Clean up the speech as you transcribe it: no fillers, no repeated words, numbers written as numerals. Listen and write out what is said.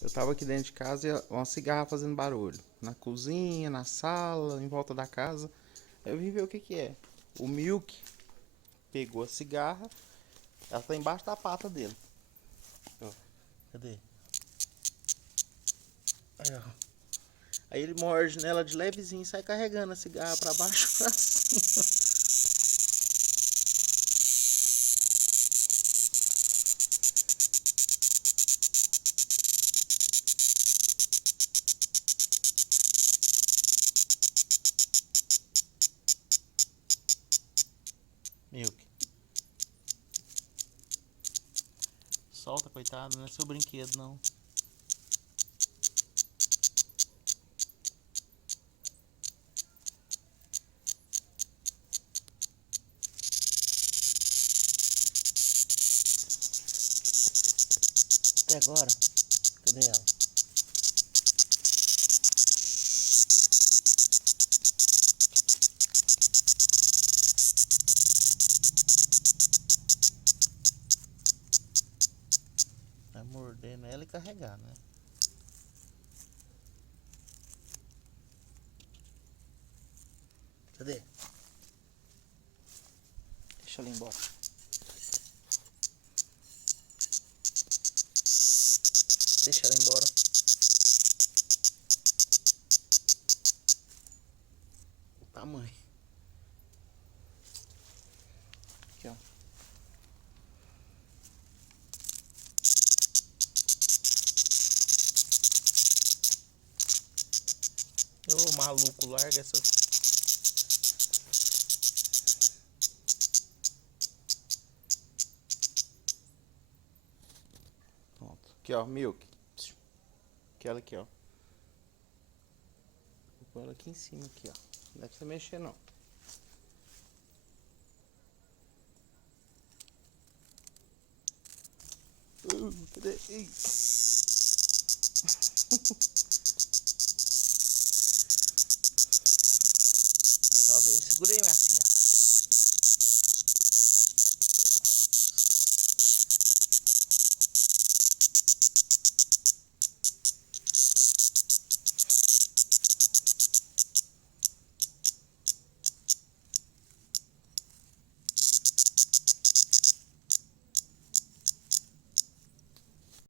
Eu tava aqui dentro de casa e uma cigarra fazendo barulho. Na cozinha, na sala, em volta da casa. Eu vim ver o que que é. O Milk pegou a cigarra. Ela tá embaixo da pata dele. Ó, cadê? Aí, ó. Aí ele morde nela de levezinho e sai carregando a cigarra pra baixo. Milk. Solta, coitado, não é seu brinquedo não. Até agora. Cadê ela? Vai morder nela e carregar, né? Cadê? Deixa ela ir embora. Deixa ela ir embora. O tamanho. Aqui, ó. Ô, maluco, larga essa. Pronto. Aqui, ó, Milk. Aquela aqui, ó. Vou pôr ela aqui em cima, aqui, ó. Não deve você mexer, não. Cadê? Ih. Só ver. Segura aí, minha